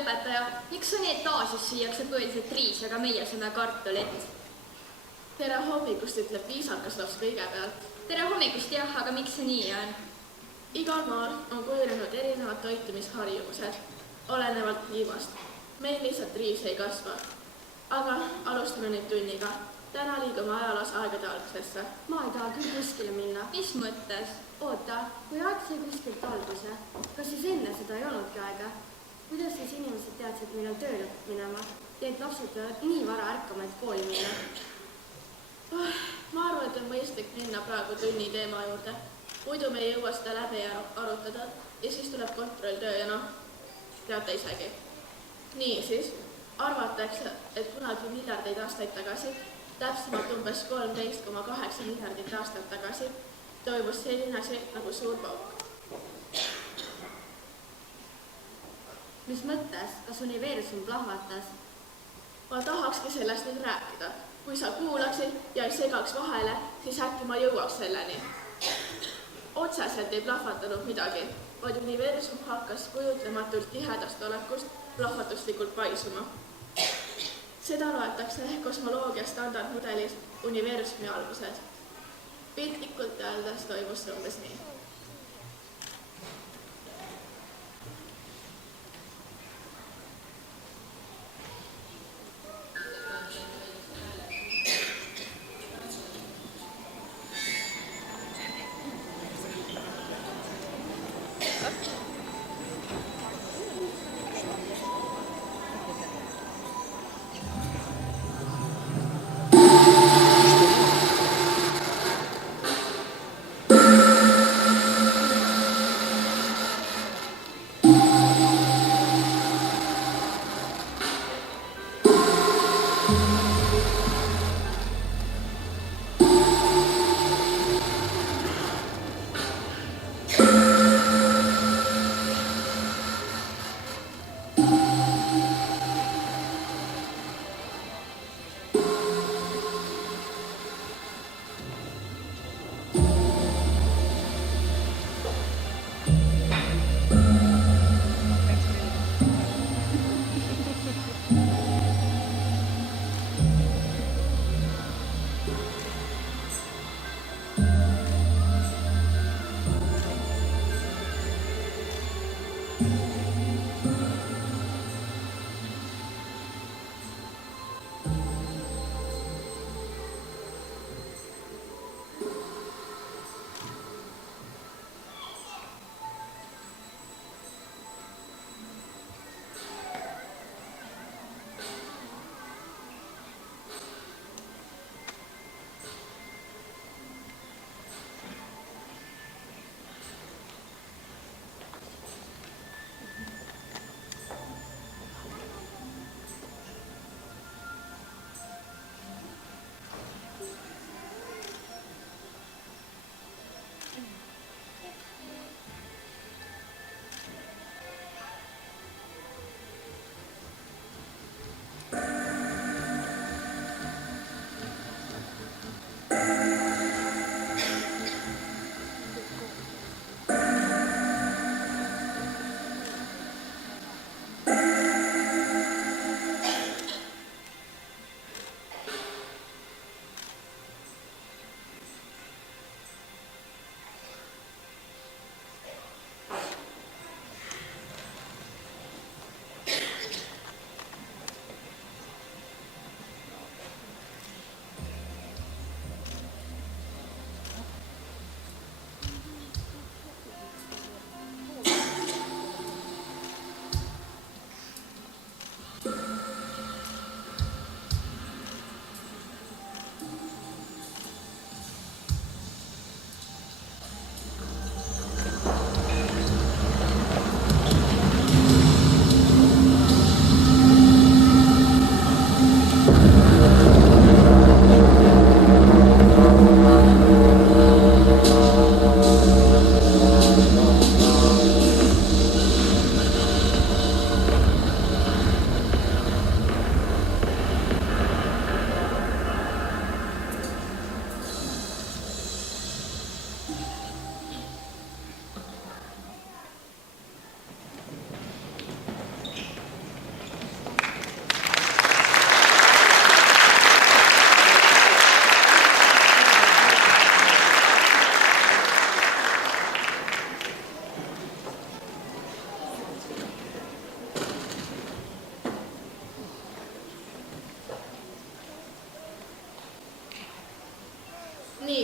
õpetaja, miks on etaažis süüakse põhiliselt riisi, aga meie sööme kartulit? Tere hommikust, ütleb viisakas laps kõigepealt. Tere hommikust, jah, aga miks see nii on? Igal maal on kujunenud erinevad toitumisharjumused, olenevalt kliimast. Meil lihtsalt riisi ei kasva. Aga alustame nüüd tunniga. Täna liigume ajaloos aegade algusesse. Ma ei taha küll kuskile minna. Mis mõttes? Oota, kui aeg sai kuskilt alguse, kas siis enne seda ei olnudki aega? Kuidas siis inimesed teadsid, millal tööle minema? Ja et lapsed peavad nii vara ärkama, et kooli minna? Ma arvan, et on mõistlik minna praegu tunni teema juurde. Muidu me ei jõua seda läbi arutada ja siis tuleb kontrolltöö ja teate isegi. Nii siis, arvatakse, et kunagi miljardeid aastaid tagasi, täpsemalt umbes 13,8 miljardit aastat tagasi, toimus selline asi nagu suur pauk. Mis mõttes? Kas universum plahvatas? Ma tahakski sellest nüüd rääkida. Kui sa kuulaksid ja ei segaks vahele, siis äkki ma jõuaks selleni. Otseselt ei plahvatanud midagi, vaid universum hakkas kujutlematult tihedast olekust plahvatuslikult paisuma. Seda loetakse kosmoloogia standardmudelis universumi algused. Piltlikult öeldes toimus see umbes nii.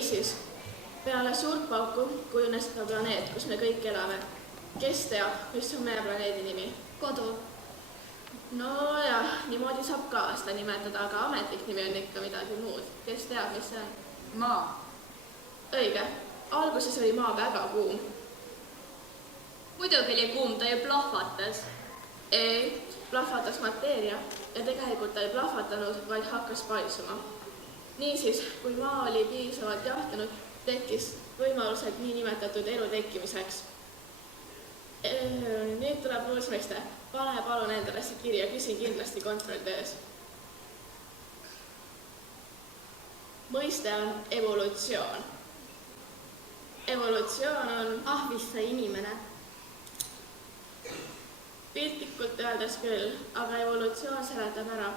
Niisiis, peale suurt pauku kujunes ka planeet, kus me kõik elame. Kes teab, mis on meie planeedi nimi? Kodu. No jah, niimoodi saab ka seda nimetada, aga ametlik nimi on ikka midagi muud. Kes teab, mis see on? Maa. Õige, alguses oli maa väga kuum. Muidugi oli kuum, ta ju plahvatas. Ei, plahvatas mateeria ja tegelikult ta ei plahvatanud, vaid hakkas paisuma. Niisiis, kui maa oli piisavalt jahtunud, tekkis võimalused niinimetatud elu tekkimiseks. Nüüd tuleb uus mõiste. Pane palun endale see kirja, küsin kindlasti kontrolltöös. Mõiste on evolutsioon. Evolutsioon on Ah, vist sai inimene. piltlikult öeldes küll, aga evolutsioon seletab ära,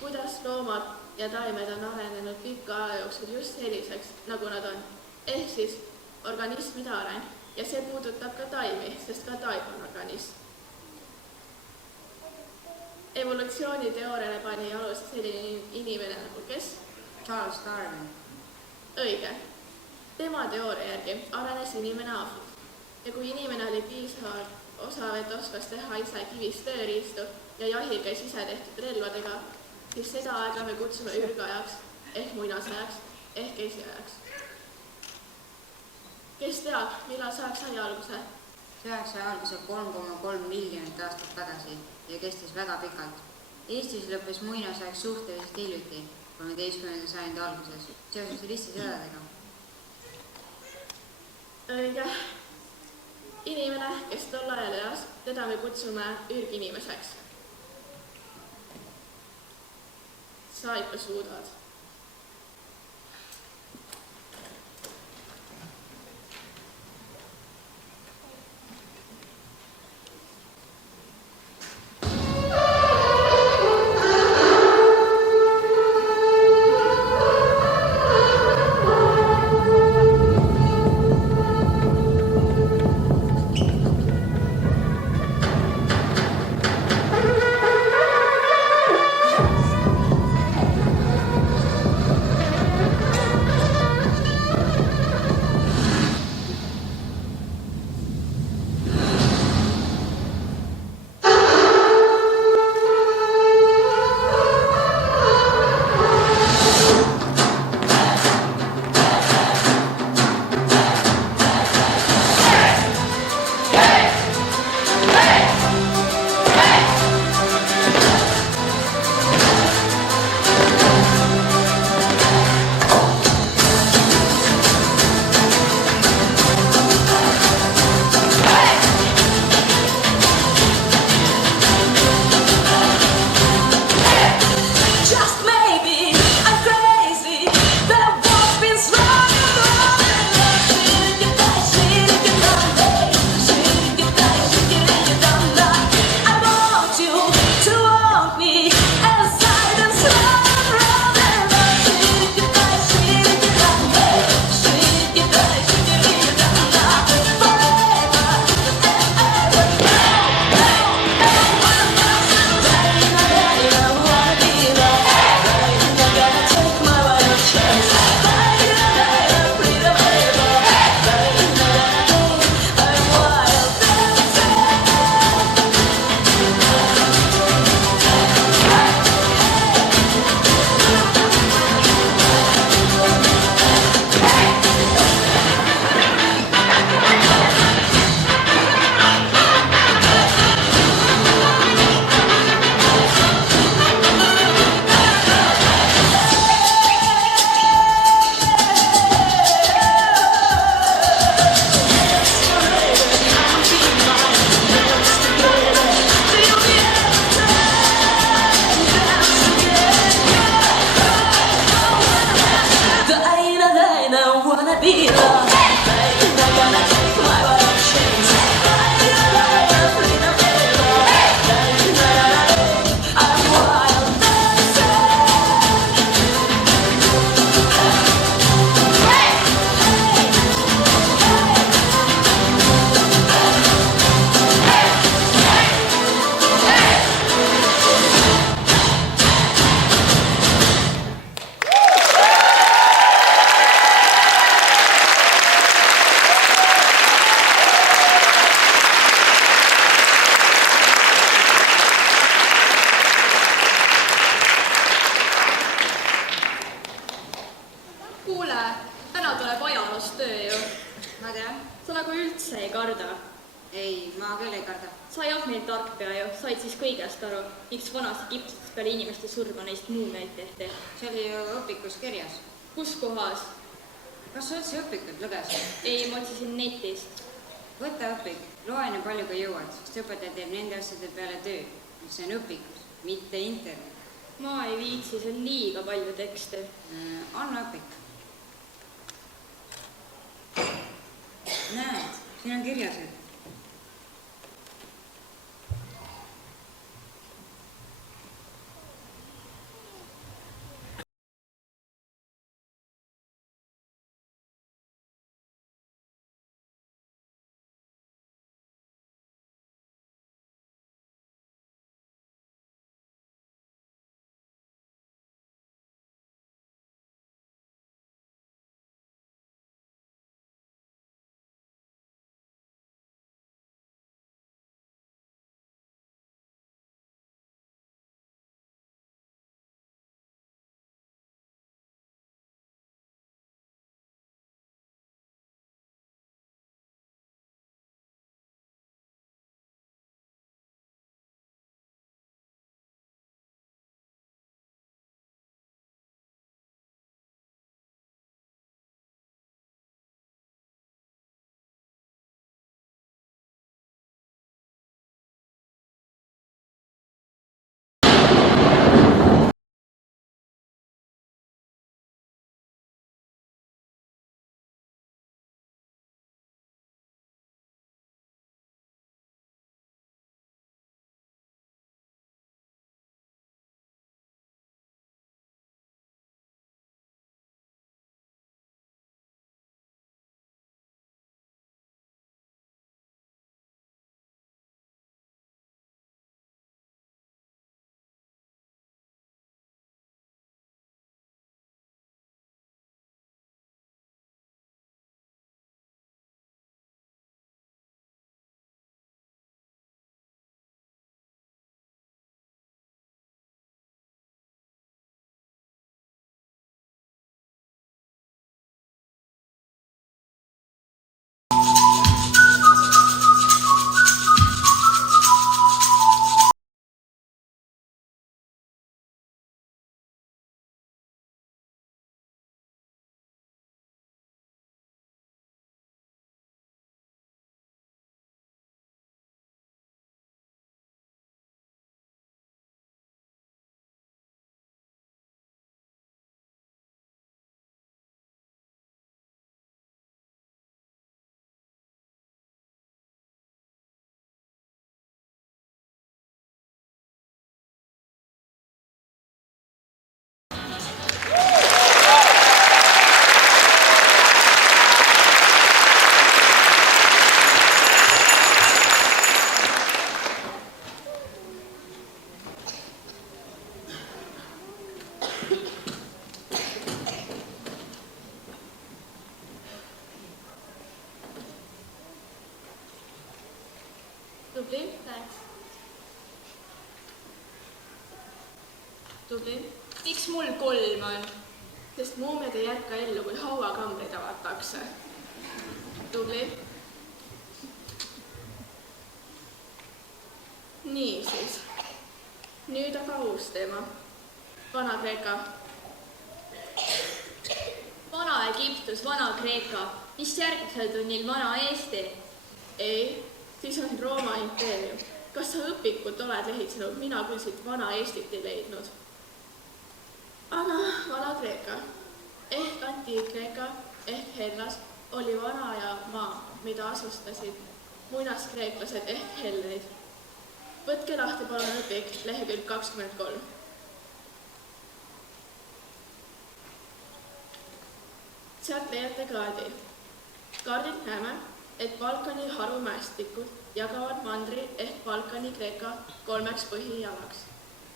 kuidas loomad ja taimed on arenenud pika aja jooksul just selliseks, nagu nad on. Ehk siis organismide areng ja see puudutab ka taimi, sest ka taim on organism. Evolutsiooniteooriale pani aluse selline inimene nagu kes? Charles Darwin. Õige. Tema teooria järgi arenes inimene Aafrikas. Ja kui inimene oli piisavalt osav, et oskas teha ise kivist tööriistu ja jahil käis ise tehtud relvadega, siis seda aega me kutsume ürgajaks ehk muinasajaks ehk esiajaks. Kes teab, millal saak sai alguse? Saak sai alguse 3,3 miljonit aastat tagasi ja kestis väga pikalt. Eestis lõppes muinasaeg suhteliselt hiljuti, 13. sajandi alguses, seoses ristisõdadega. Õige. Inimene, kes tol ajal elas, teda me kutsume ürginimeseks. Sa ikka suudad. nagu üldse ei karda. ei, ma küll ei karda. sa ei olnud meil tark pea ju, said siis kõigest aru, miks vanas Egiptuses peale inimeste surma neist muumiaid tehti. see oli ju õpikus kirjas. kus kohas? kas sa üldse õpikut lugesid? ei, ma otsisin netist. võta õpik, loe nii palju kui jõuad, sest õpetaja teeb nende asjade peale töö, mis on õpikus, mitte internet. ma ei viitsi, see on liiga palju tekste. Anna õpik. näed, siin on kirjas, et tubli, läks. tubli, miks mul 3 on? sest muumiad ei ärka ellu, kui hauakambreid avatakse. tubli. niisiis, nüüd aga uus teema. Vana-Kreeka. Vana-Egiptus, Vana-Kreeka, mis järgmisel tunnil Vana-Eesti? ei, siis on Rooma impeerium. kas sa õpikut oled lehitsenud? Mina küll siit Vana-Eestit ei leidnud. aga Vana-Kreeka ehk Antiik-Kreeka ehk Hellas oli vana ja maa, mida asustasid muinaskreeklased ehk helleid. võtke lahti palun õpik, lehekülg 23. sealt leiate kaardi. kaardilt näeme, et Balkani harumäestikud jagavad mandri ehk Balkani Kreeka 3 põhijalaks.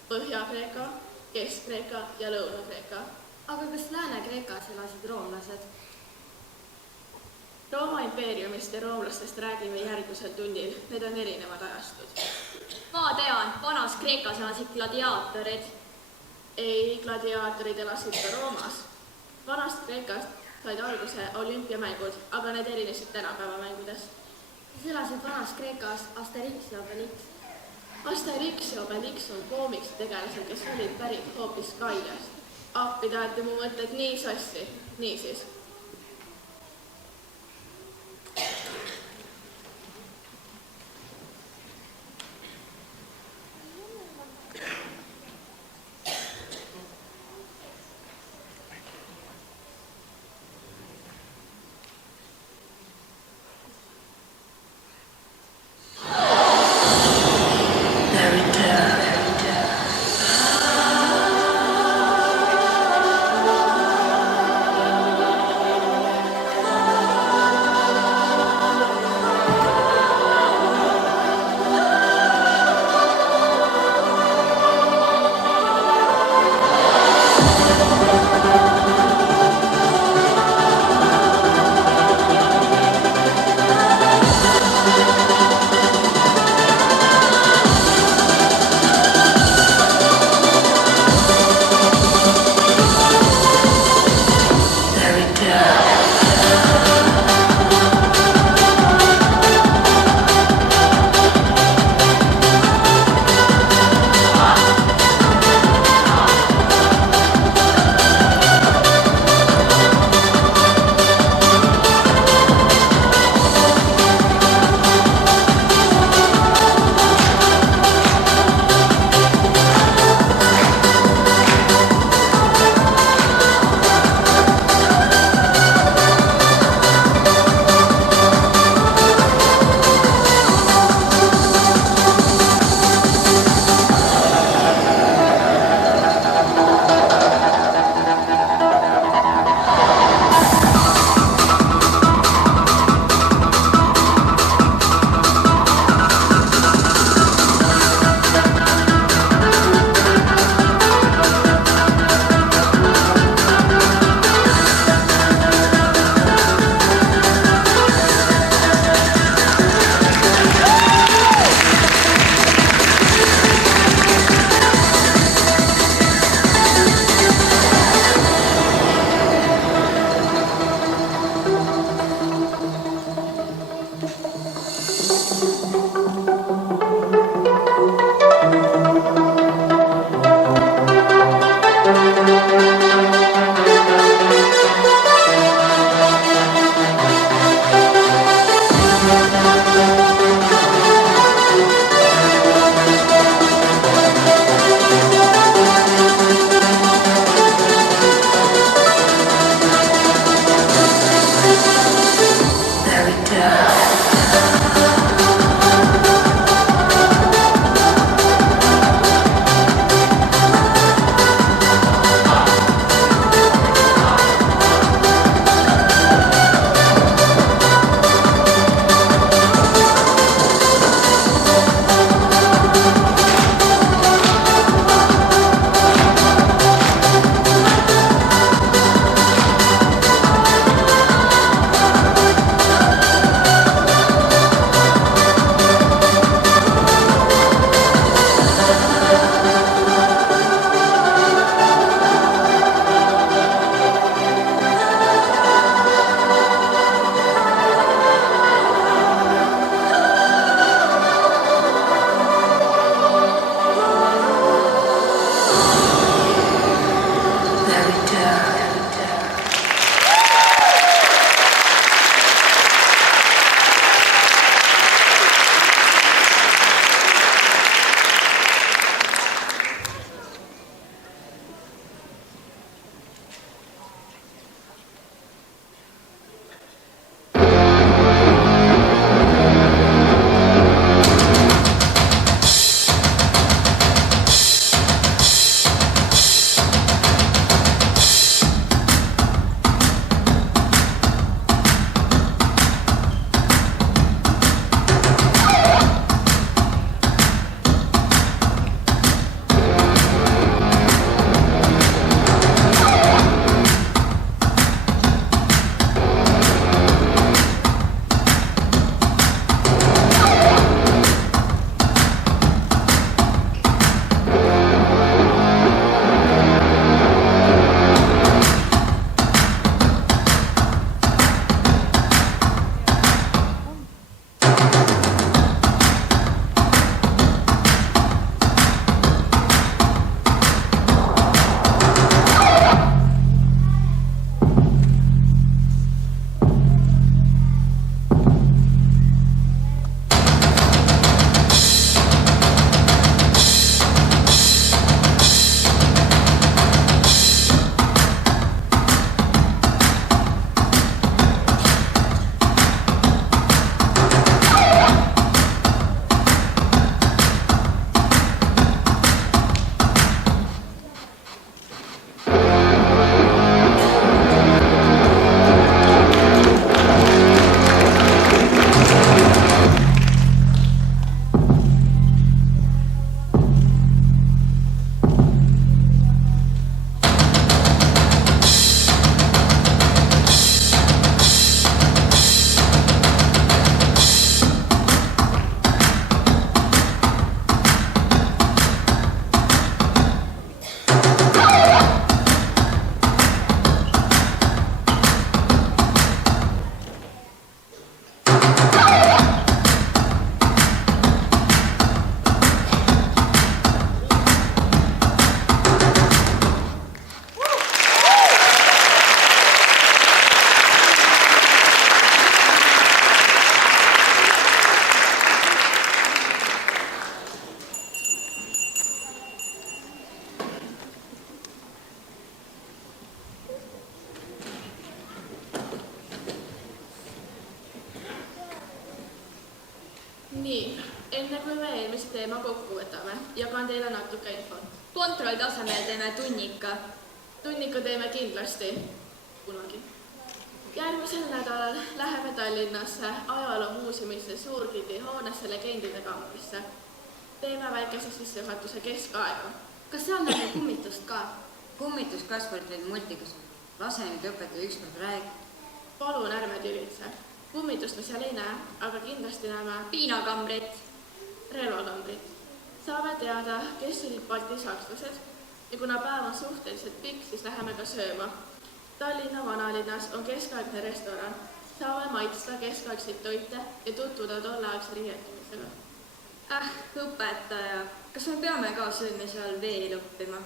Põhja-Kreeka, Kesk-Kreeka ja Lõuna-Kreeka. aga kas Lääne-Kreekas elasid roomlased? Rooma impeeriumist ja roomlastest räägime järgmisel tunnil, need on erinevad ajastud. ma tean, vanas Kreekas elasid gladiaatorid. ei, gladiaatorid elasid ka Roomas. vanast Kreekast said alguse olümpiamängud, aga need erinesid tänapäeva mängudest. Kes elasid vanas Kreekas Asterix ja Obelix. Asterix ja Obelix on koomiksitegelased, kes olid pärit hoopis Galliast. Appi tahate mu mõtted nii sassi. Niisiis. enne kui me eelmise teema kokku võtame, jagan teile natuke infot. Kontrolltasemel teeme tunnika. Tunniku teeme kindlasti kunagi. Järgmisel nädalal läheme Tallinnasse ajaloomuuseumisse Suurkildi hoonesse Legendide kambrisse. Teeme väikese sissejuhatuse keskaega. kas seal näeme kummitust ka? kummitust kasvõrd veel multikas. Lase nüüd õpetaja ükskord räägi. Palun ärme tülitse. Kummitust me seal ei näe, aga kindlasti näeme Piinakambrit. relvakambrit. Saame teada, kes olid baltisakslased ja kuna päev on suhteliselt pikk, siis läheme ka sööma. Tallinna vanalinnas on keskaegne restoran. Saame maitsta keskaegseid toite ja tutvuda tolleaegse riietumisega. Õpetaja. Kas me peame ka söömise all veel õppima?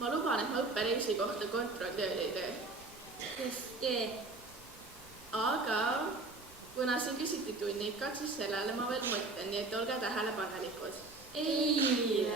Ma luban, et ma õppereisi kohta kontrolltööd ei tee. Jee. Aga kuna siin küsiti tunnikat, siis sellele ma veel mõtlen, nii et olge tähelepanelikud. Ei.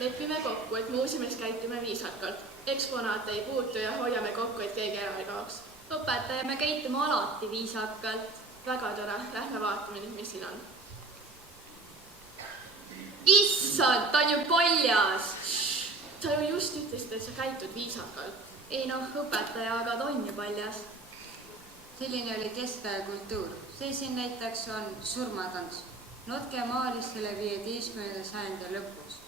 lepime kokku, et muuseumis käitume viisakalt. Eksponaate ei puutu ja hoiame kokku, et keegi ära ei kaoks. õpetaja, me käitume alati viisakalt. Väga tore, lähme vaatame nüüd, mis siin on. Issand, ta on ju paljas! Sa ju just ütlesid, et sa käitud viisakalt. Ei noh, õpetaja, aga ta on ju paljas. Selline oli keskaja kultuur. See siin näiteks on surmatants. Notke maalis selle 15. sajandi lõpus.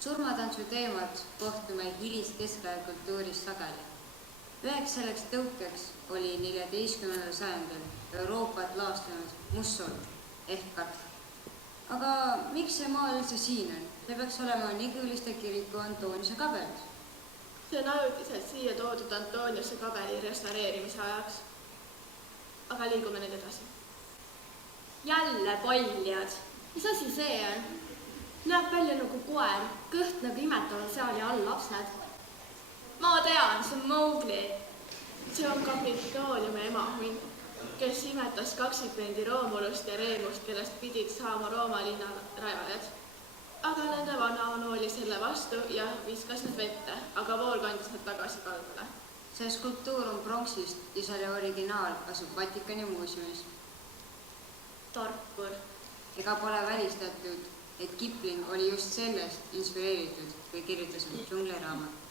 Surmatantsu teemat kohtume keskaja kultuuris sageli. Üheks selleks tõukeks oli 14. sajandil Euroopat laastunud mussold ehk katk. Aga miks see maal üldse siin on? See peaks olema Niguliste kiriku Antoniuse kabelis. See on ajutiselt siia toodud Antoniuse kabeli restaureerimise ajaks. Aga liigume nüüd edasi. Jälle paljad. Mis asi see on? Näeb välja nagu koer, kõht nagu imetava seali all lapsed. Ma tean, see on Mowgli. See on Kapitooliumi emahund, kes imetas kaksikvendi Roomulust ja Reemust, kellest pidid saama Rooma linna rajajad. Aga nende vanaonu oli selle vastu ja viskas need vette, aga vool kandis nad tagasi kaldale. See skulptuur on pronksist ja selle originaal asub Vatikani muuseumis. Tarkur. Ega pole välistatud, et Kipling oli just sellest inspireeritud, kui kirjutas džungleraamat.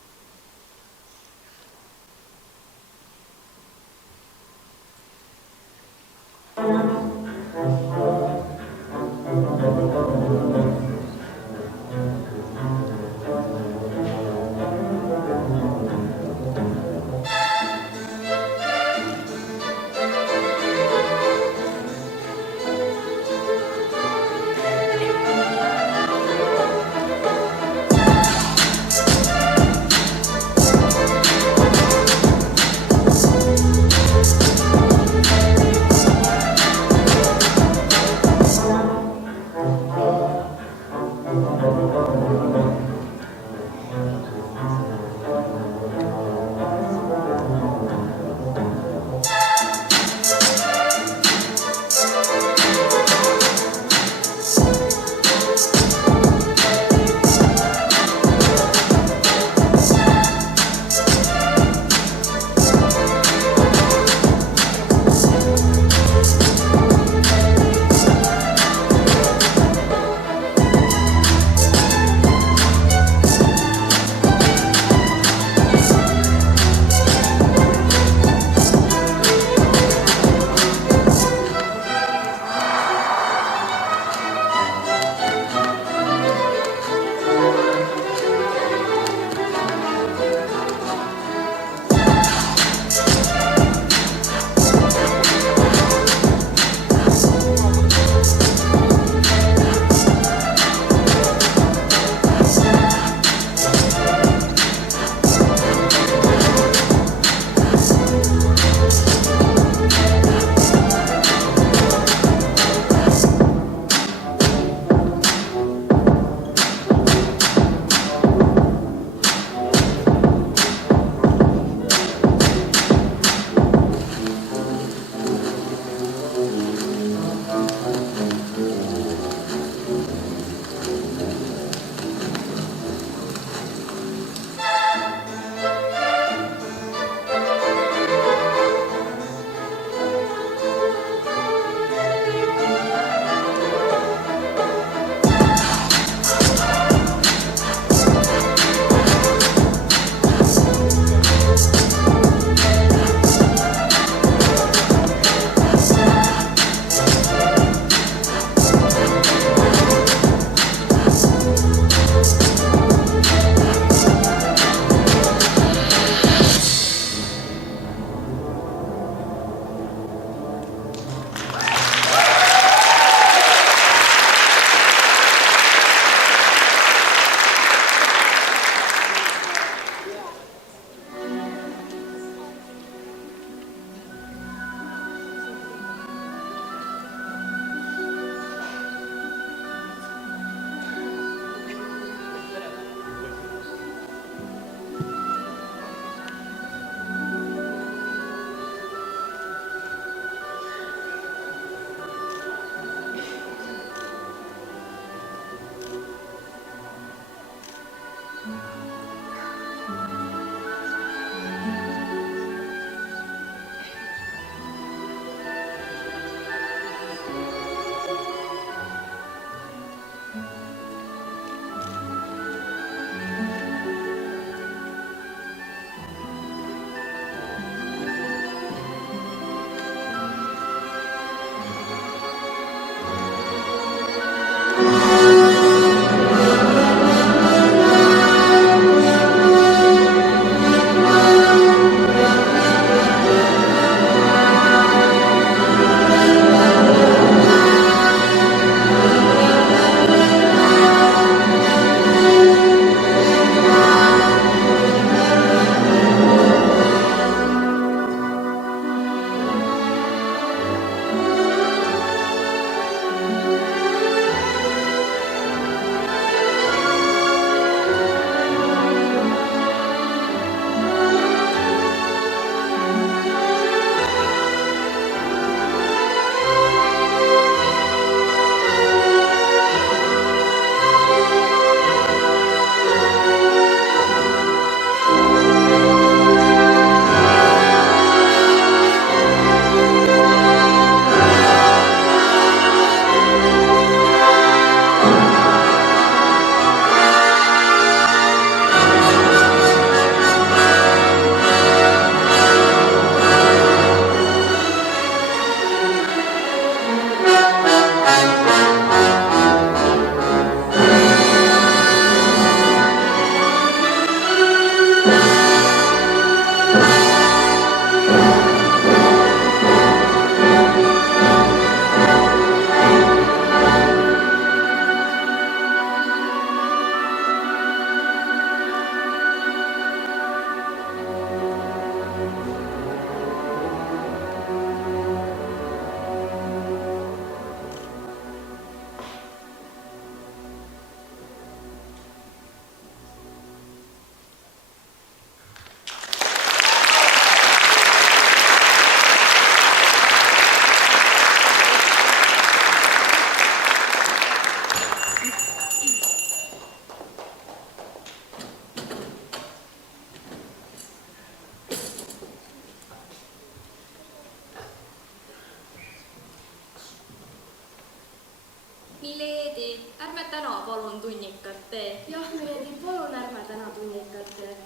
Milady, ärme täna palun tunnikat tee. jah, Milady, palun ärme täna tunnikat tee.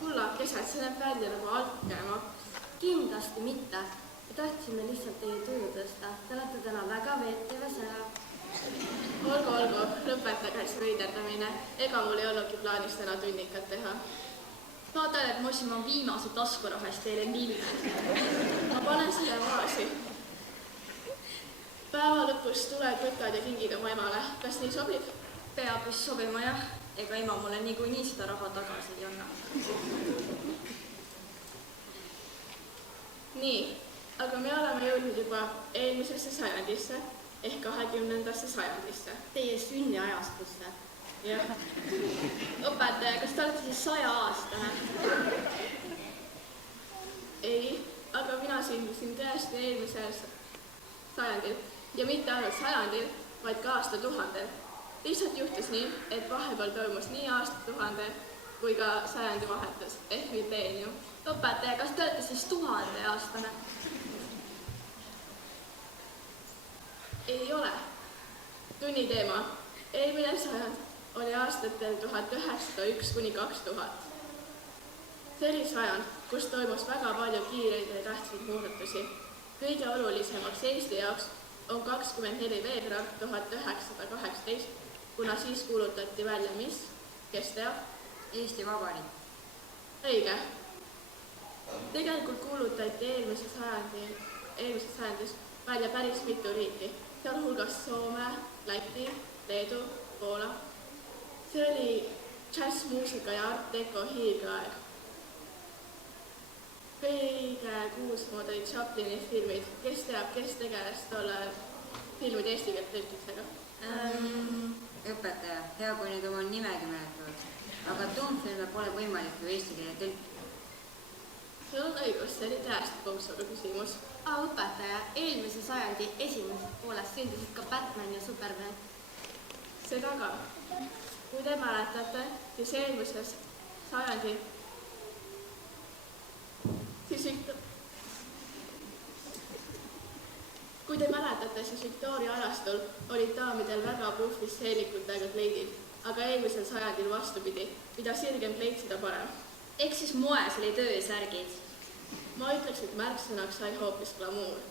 kullakesed, see näeb välja nagu altkäema. Kindlasti mitte. Me tahtsime lihtsalt teie tuju tõsta. Te olete täna väga veetevas ära. Olgu, lõpetage see veiderdamine. Ega mul ei olnudki plaanis täna tunnikat teha. Vaatan, et ma ostsin oma viimase taskuraha eest teile lille. Ma panen selle vaasi. Päeva lõpus tuled, võtad ja kingid oma emale. Kas nii sobib? Peab vist sobima, jah. Ega ema mulle niikuinii seda raha tagasi ei anna. Nii, aga me oleme jõudnud juba eelmisesse sajandisse ehk 20. sajandisse. Teie sünniajastusse. Jah, Õpetaja, kas te olete siis 100-aastane? ei, aga mina sündisin tõesti eelmisel sajandil ja mitte ainult sajandil, vaid ka aastatuhandel. Lihtsalt juhtus nii, et vahepeal toimus nii aastatuhande kui ka sajandi vahetus ehk milleenium. Õpetaja, kas te olete siis 1000-aastane? Ei ole. Tunni teema. Eelmine sajand oli aastatel 1901 kuni 2000. See oli sajand, kus toimus väga palju kiireid ja tähtsaid muudatusi. Kõige olulisemaks Eesti jaoks on 24. veebruar 1918, kuna siis kuulutati välja mis? Kes teab? Eesti Vabariik. Õige. Tegelikult kuulutati eelmises sajandis välja päris mitu riiki, sealhulgas Soome, Läti, Leedu, Poola. See oli džässmuusika ja art deco hiigraeg. Kõige kuulsamad olid Chaplini filmid. Kes teab, kes tegeles tolle filmid eesti keelt tõlkisega? Õpetaja, hea kui need oma nimegi mäletavad. Aga tuumfilme pole võimalik ju eesti keele tõlkida. Sul on õigus, see oli tõesti konksuga küsimus. Õpetaja, eelmise sajandi esimeses pooles sündisid ka Batman ja Superman. Seda ka. Kui te mäletate, siis eelmises sajandil siis Victoria ajastul olid daamidel väga puhvis seelikutega kleidid, aga eelmisel sajandil vastupidi, mida sirgem kleit, seda parem. Ehk siis moes oli töösärgid. Ma ütleks, et märksõnaks sai hoopis glamuur.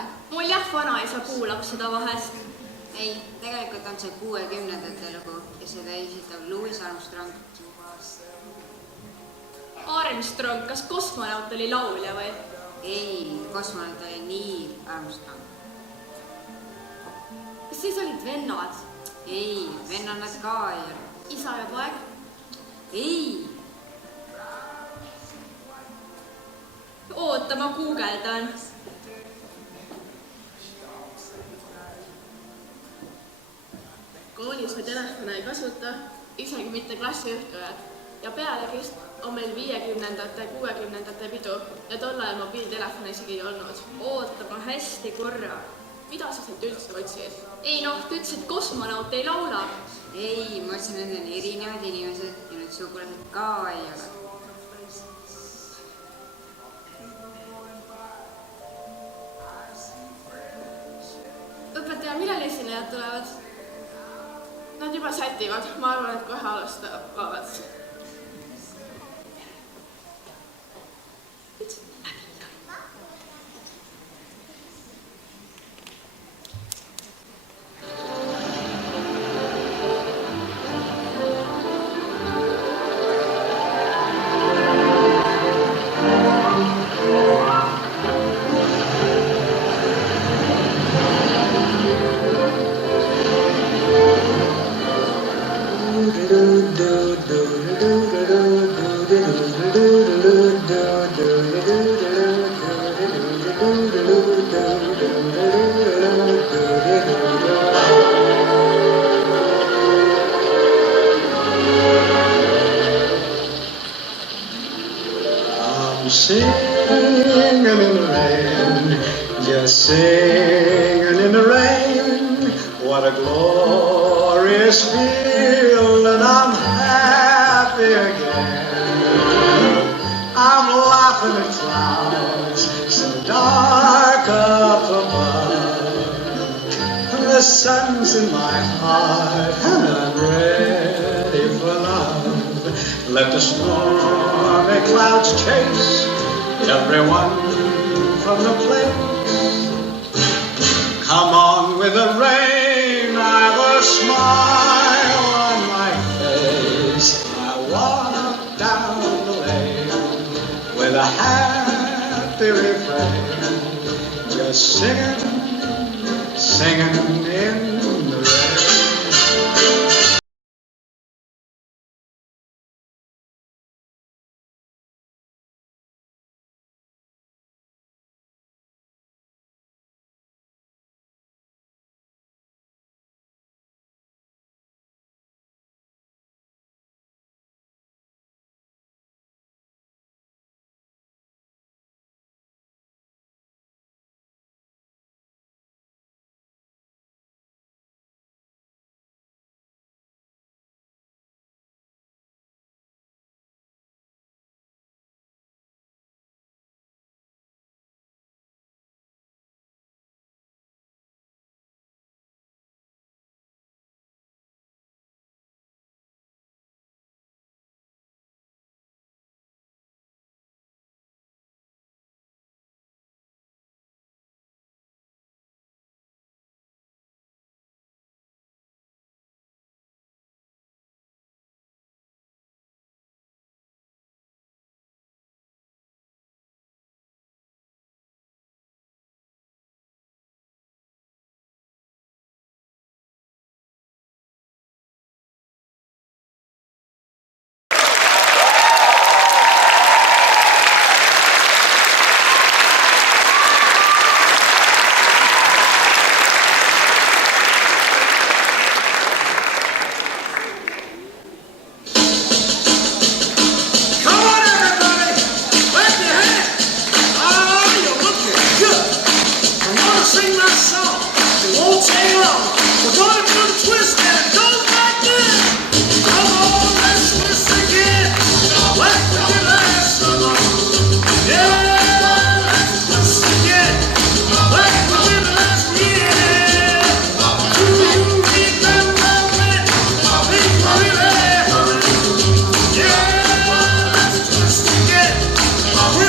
või? mul jah, vanaisa kuulab seda vahest. ei, tegelikult on see 60ndate lugu ja seda esitab Louis Armstrong. Armstrong, kas kosmonaut oli laulja või? ei, kosmonaut oli Neil Armstrong. Kas siis olid vennad? ei, vennad ka ei ole. Isa ja poeg? ei. Oota, ma guugeldan. Koolis me telefone ei kasuta, isegi mitte klassiõhtujad. Ja pealegi on meil 50ndate, 60ndate pidu ja tol ajal mobiiltelefone isegi ei olnud. Oota, ma hästi korra. Mida sa sealt üldse võtsid? Ei noh, ta ütles, et kosmonaut ei laula. ei, ma ütlesin, need on erinevad inimesed ja nüüd sugulased ka ei ole. Õpetaja, millal esinejad tulevad? Nad juba sätivad, ma arvan, et kohe alustavad. Singing in the rain, just singing in the rain. What a glorious feeling, I'm happy again. I'm laughing at clouds so dark up above. The sun's in my heart and I'm ready for love. Let the stormy clouds chase everyone from the place. Come on with the rain, I've a smile on my face. I walk down the lane with a happy refrain, just singing, singing in the rain.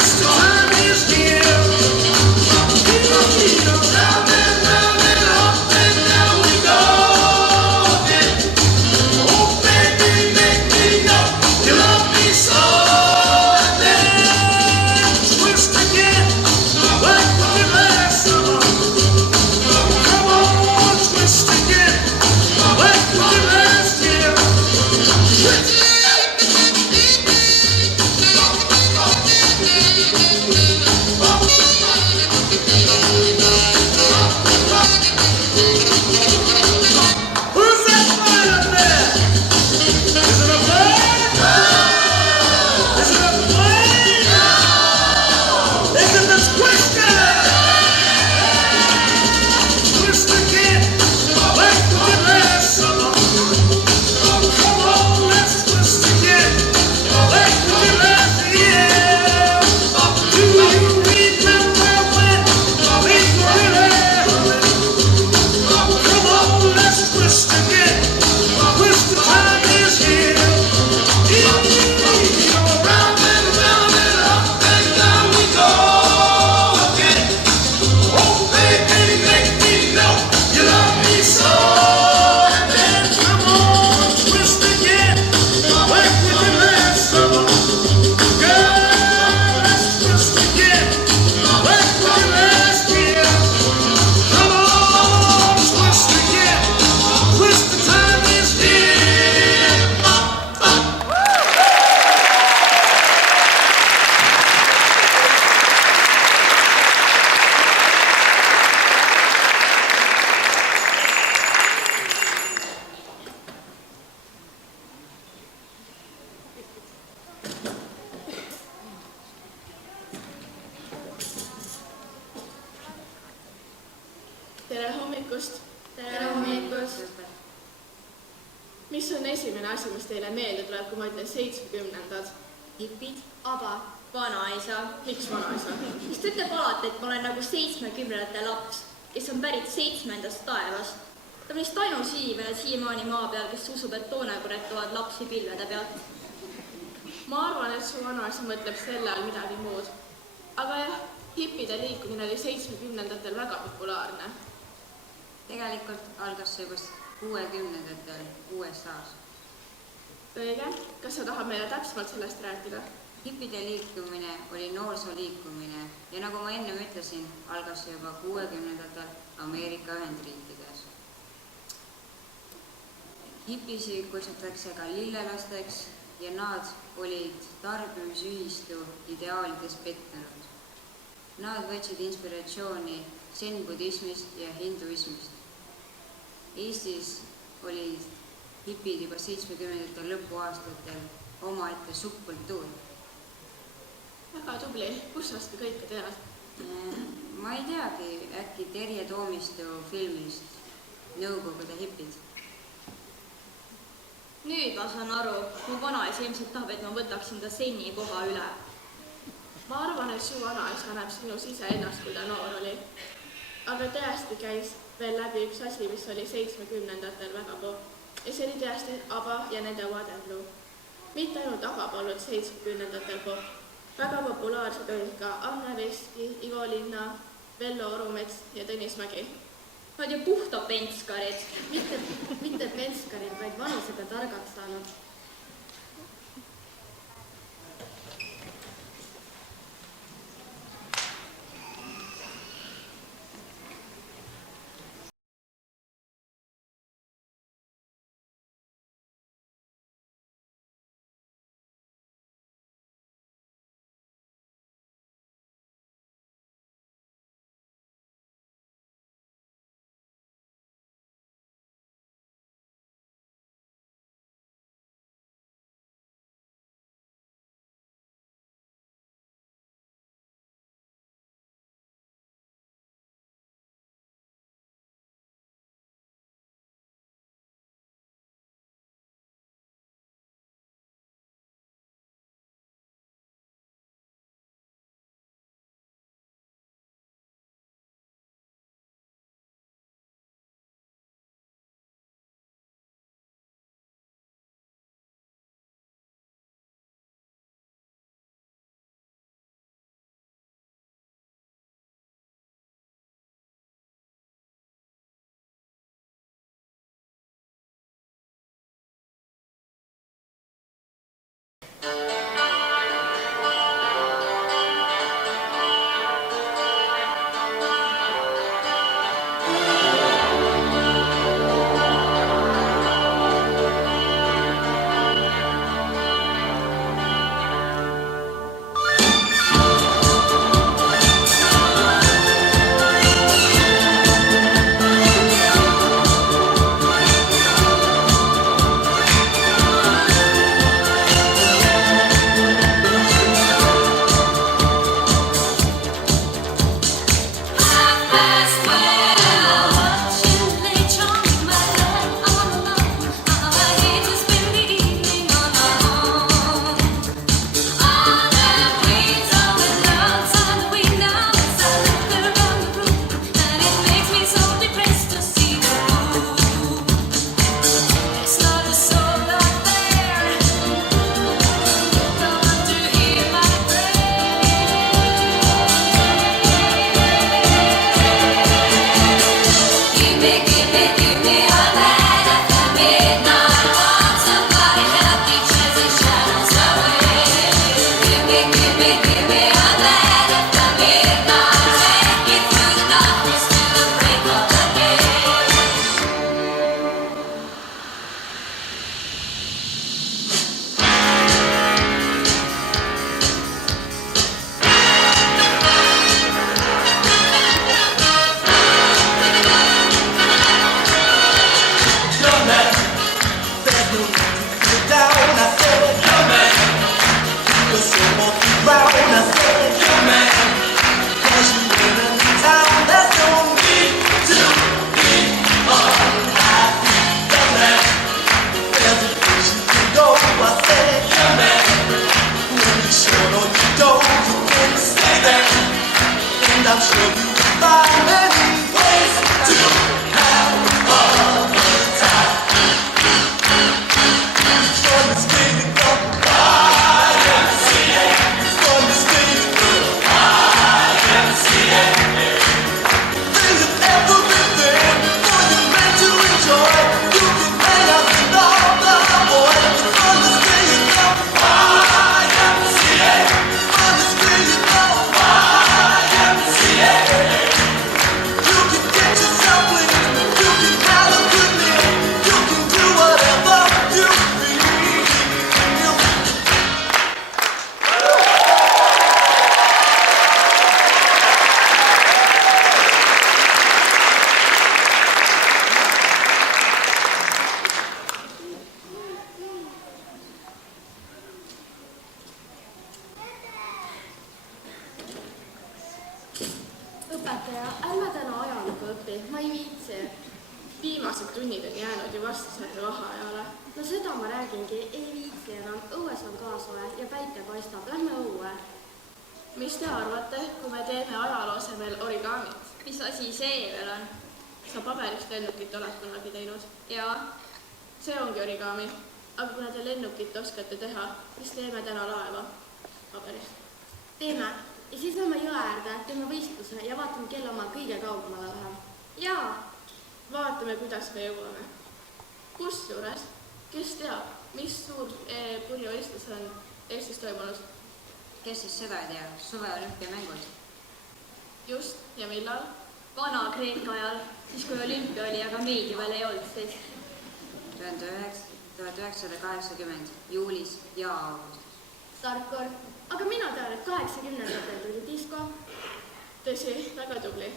Mr. Time is here. Who's that flying up there? Is it a bird? Is it a plane? Is it the Twister? Twister kid, like we did last summer. Come on, let's twist again, like we did last year. Do you remember when we really hurried? Come on, let's twist again. Twist the time is here. Round and round and up and down we go again. Oh, baby, make me know you love me so. And then come on, twist again, like we did last summer. Girl, let's twist again, like we did last year. Come on, twist again. Twist the time is here. Tere hommikust! tere hommikust! Mis on esimene asi, mis teile meelde tuleb, kui ma ütlen 70-ndad? hipid, Aba, Vanaisa, Miks vanaisa? mis ta ütleb alati, et ma olen nagu 70-ndate laps, kes on pärit 7. taevast. ta on vist ainus inimene siiamaani maa peal, kes usub, et toonekurjad toovad lapsi pilvede pealt. Ma arvan, et su vanaisa mõtleb selle all midagi muud. Aga jah, hipide liikumine oli 70-ndatel väga populaarne. tegelikult algas see juba 60-ndatel USA-s. Õige, kas sa tahad meile täpsemalt sellest rääkida? hipide liikumine oli noorsoliikumine ja nagu ma enne ütlesin, algas see juba 60-ndatel Ameerika Ühendriikides. Hipisi kutsutakse ka lillelasteks ja nad olid tarbimisühistu ideaalides pettunud. Nad võtsid inspiratsiooni zen-budismist ja hinduismist. Eestis olid hipid juba 70-ndate lõpuaastatel omaette subkultuur. Väga tubli, kus sa seda kõike tead? Ma ei teagi, äkki Terje Toomistu filmist Nõukogude hipid. Nüüd ma saan aru, mu vanaisa ilmselt tahab, et ma võtaksin ta seni koha üle. Ma arvan, et su vanaisa näeb sinus ise ennast, kui ta noor oli. Aga tõesti käis veel läbi üks asi, mis oli 70-ndatel väga popp. Ja see oli tõesti Aba ja nende Waterloo. Mitte ainult Aba polnud 70-ndatel popp. Väga populaarsed olid ka Anne Veski, Ivo Linna, Vello Orumets ja Tõnis Mägi. Nad ju puhta penskarid. mitte penskarid, vaid vanusega targaks saanud. ja ärme täna ajalugu õpi, ma ei viitsi. Viimased tunnid on jäänud ju vastasele vaheajale. No seda ma räägingi, ei viitsi enam, õues on ka soe ja päike paistab, lähme õue. Mis te arvate, kui me teeme ajaloo asemel origaamit? Mis asi see veel on? Sa paberist lennukit oled kunagi teinud? Jaa. See ongi origaami. Aga kuna te lennukit oskate teha, siis teeme täna laeva paberist. Teeme ja siis lähme jõe äärde, teeme võistluse ja vaatame, kelle oma kõige kaugemale läheb. Jaa. Vaatame, kuidas me jõuame. Kusjuures, kes teab, mis suur purjevõistlus on Eestis toimunud? Kes siis seda ei tea? Suve olümpiamängud. Just, ja millal? Vana-Kreeka ajal, siis kui olümpia oli, aga meid ju veel ei olnud siis. 1980 juulis ja augustis. Tark kord, aga mina tean, et 80-ndatel tuli disko. Tõsi, väga tubli.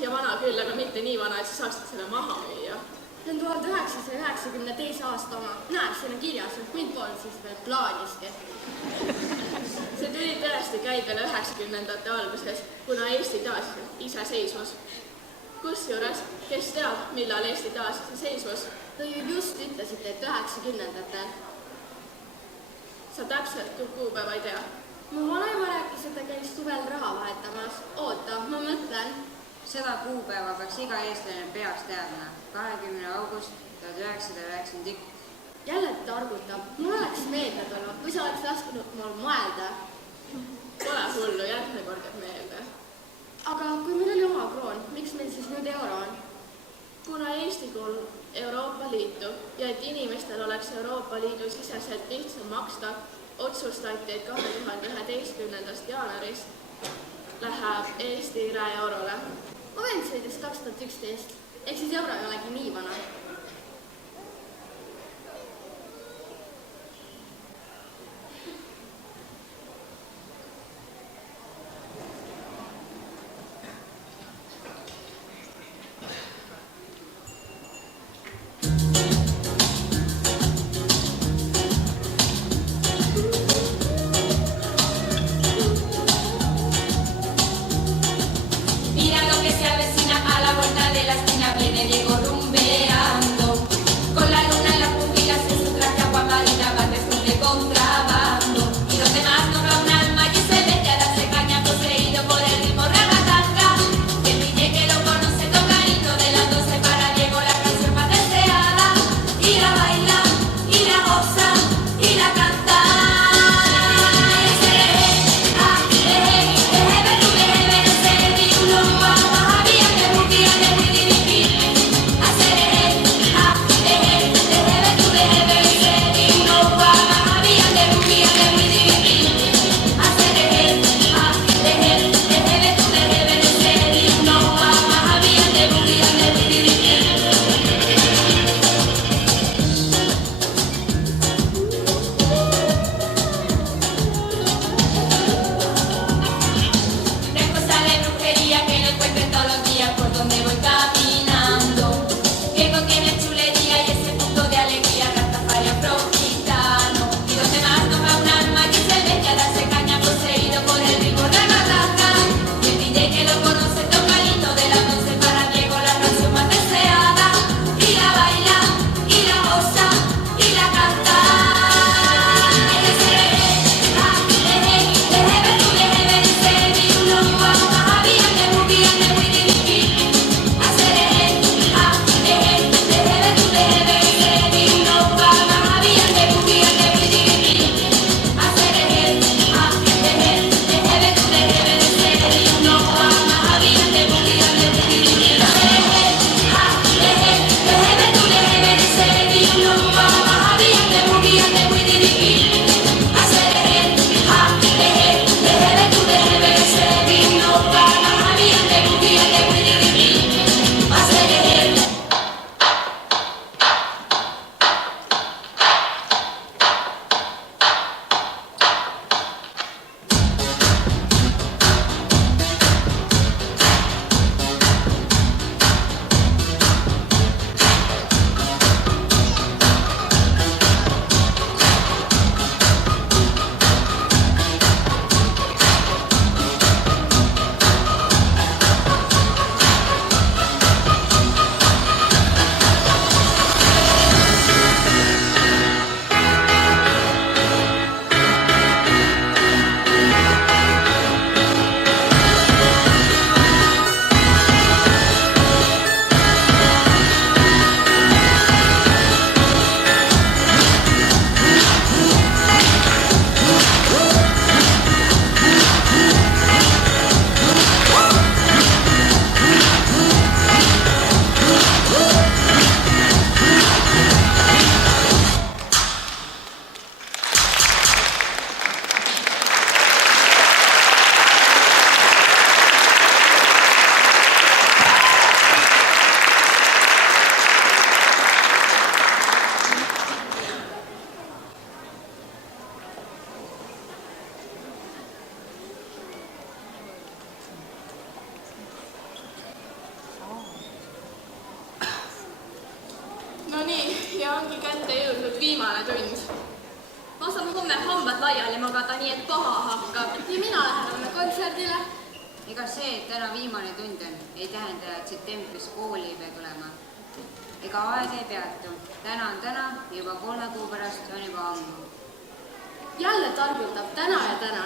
ja vana küll, aga mitte nii vana, et sa saaksid selle maha müüa. see on 1992. aasta oma. näed, siin on kirjas, et mind polnud siis veel plaaniski. See tuli tõesti käibele 90ndate alguses, kuna Eesti taas iseseisvus. Kusjuures, kes teab, millal Eesti taas iseseisvus? Te ju just ütlesite, et 90ndatel. Sa täpselt kuupäeva ei tea. mu vanaema rääkis, et ta käis suvel raha vahetamas. oota, ma mõtlen. Seda kuupäeva peaks iga eestlane peaks teadma. 20. august 1991. jälle targutab. mul oleks meelde tulnud, kui sa oleks lasknud mul mõelda. Pole hullu, järgmine kord jääb meelde. aga kui meil oli oma kroon, miks meil siis nüüd euro on? Kuna Eesti kuulub Euroopa Liitu ja et inimestel oleks Euroopa Liidu siseselt lihtsam maksta, otsustati, et 2011. jaanuarist läheb Eesti üle eurole. mu vend sõidis 2011, ehk siis euro ei olegi nii vana. Mira lo que se avecina a la vuelta de la esquina, viene Diego Rumbera. ja ongi kätte jõudnud viimane tund. Ma saan homme hambad laiali magada, nii et paha hakkab. Ja mina lähen homme kontserdile. ega see, et täna viimane tund on, ei tähenda, et septembris kooli ei pea tulema. Ega aeg ei peatu. Täna on täna, juba 3 kuu pärast on juba ammu. Jälle targutab täna ja täna.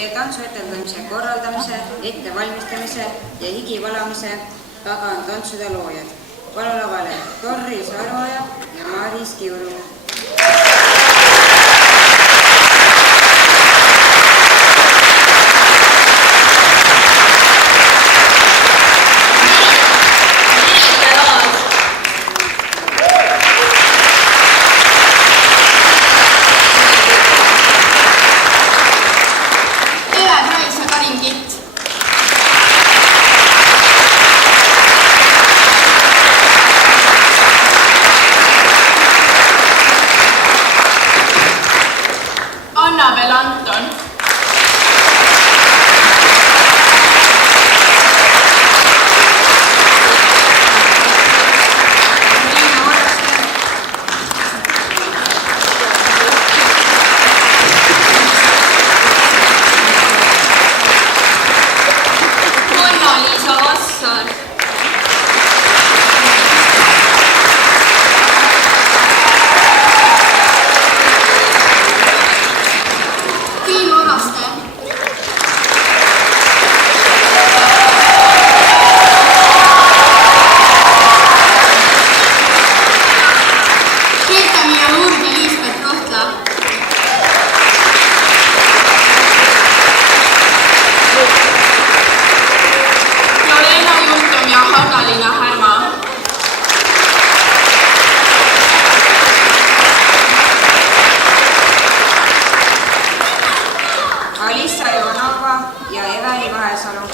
meie tantsuetendamise korraldamise, ettevalmistamise ja higivalamise taga on tantsude loojad. Palun lavale Torri Sarvaja ja Maris Kiuru. Jaani Vahesalu.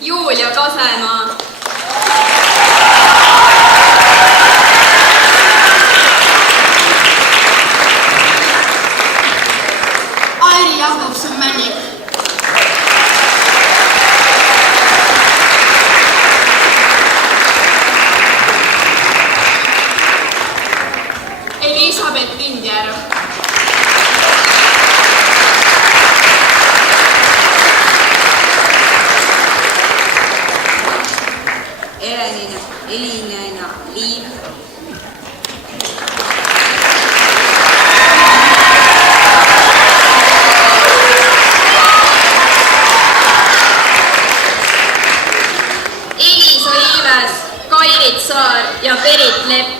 Julia Kasemaa. Airi Jakobson-Männik. Elisabeth Lindjärv. Elina Liiv. Elis Oliives, Kairit Saar ja Berit Lepp.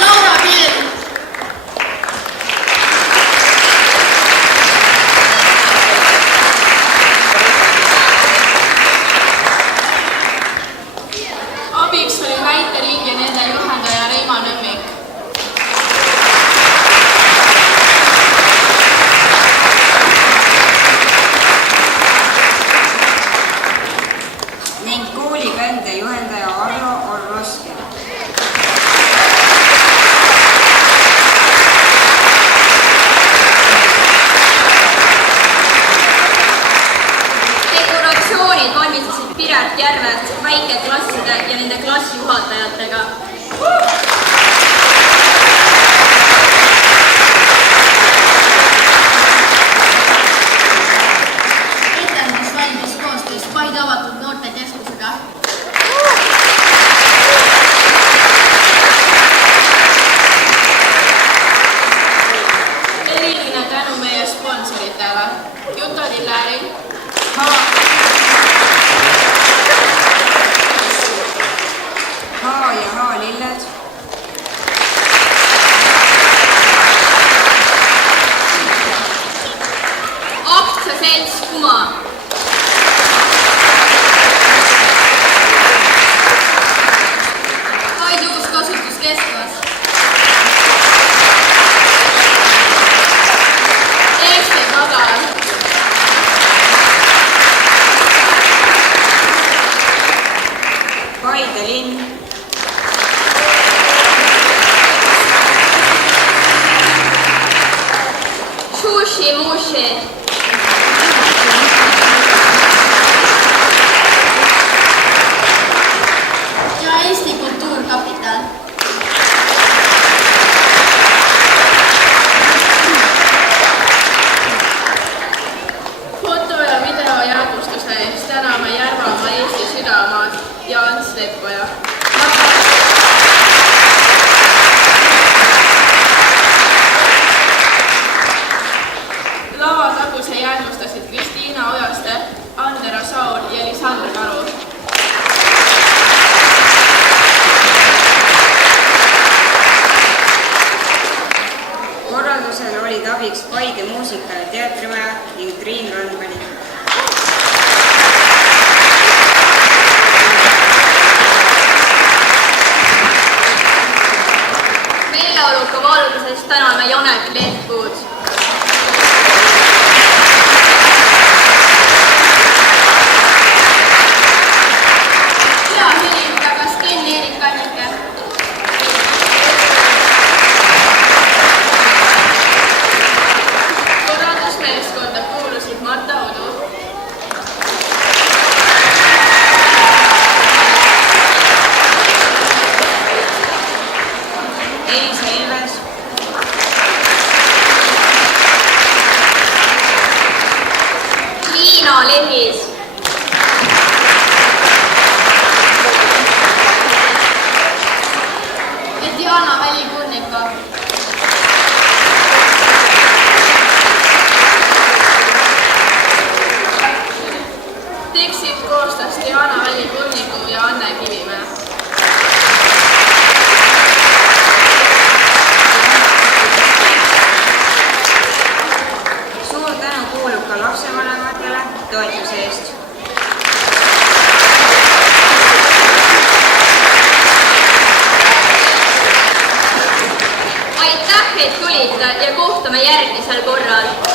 Laura Pilv. Abiks oli väitering ja nende juhendaja Reimo Nõmmik. Ning koolibände juhendaja Arlo Orloski. Dekoratsioonid valmistasid Piret Järvelt väikeklasside ja nende klassijuhatajatega. Etendus valmis koostöös Paide avatud noortekeskusega. Eriline tänu meie sponsoritele. Juta Tilleri, H ja H lilled. Aktsiaselts Kuma. Paide uus kasutuskeskus. Eesti Padar, Paide linn. Sushi Mushi. Ja Eesti Kultuurkapital. foto- ja videojäädvustuse eest täname Järvamaa Eesti Südamaad ja Ants Leppoja. Lavataguse jäädvustasid Kristiina Ojaste, Andera Saur ja Lisander Karu. Korraldusel olid abiks Paide muusika- ja teatrimaja ning Triin Randmani. Meeleoluka valgusest täname Janek Lehtpuud. Hea heli tagas Ken-Erik Kannike. Korraldusmeeskonda kuulusid Marta Udu, Elisa Ilves, Liina Lehis. Ja Diana Väli-Kurnikov. tekstid koostas Diana Väli-Kurnikov ja Anne Kivimäe. korral